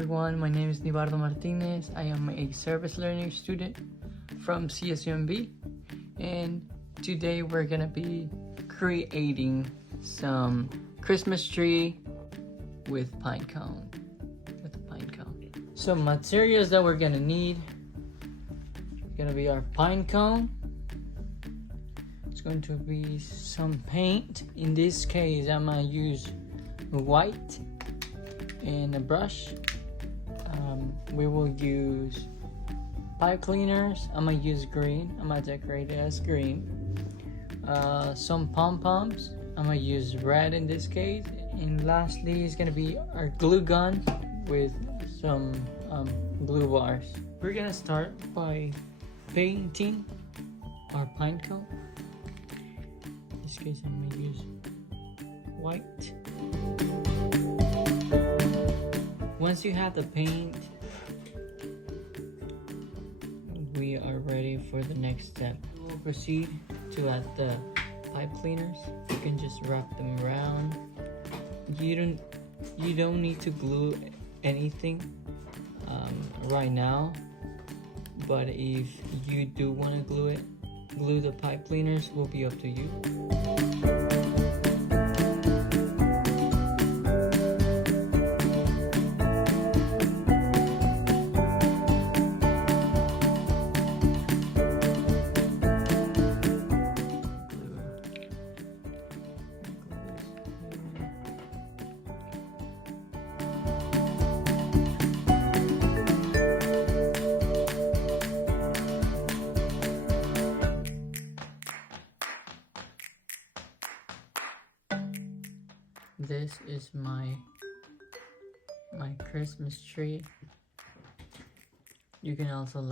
everyone, my name is Nivardo Martinez. I am a service learning student from CSUMB, and today we're gonna be creating some Christmas tree with pinecone. Some materials that we're gonna need gonna be our pinecone. It's going to be some paint. In this case, I'm gonna use white and a brush. We will use pipe cleaners. I'm gonna use green. I'm gonna decorate it as green. Some pom-poms. I'm gonna use red in this case. And lastly is gonna be our glue gun with some glue bars. We're gonna start by painting our pinecone. In this case, I'm gonna use white. Once you have the paint, we are ready for the next step. We'll proceed to add the pipe cleaners. You can just wrap them around. You don't need to glue anything right now, but if you do want to glue the pipe cleaners will be up to you. This is my Christmas tree. You can also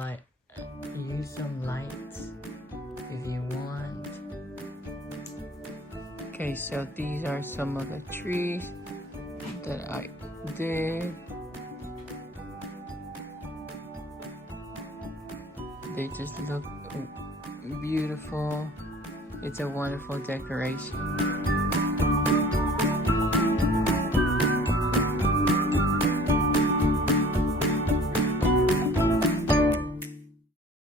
use some lights if you want. Okay, so these are some of the trees that I did. They just look beautiful. It's a wonderful decoration.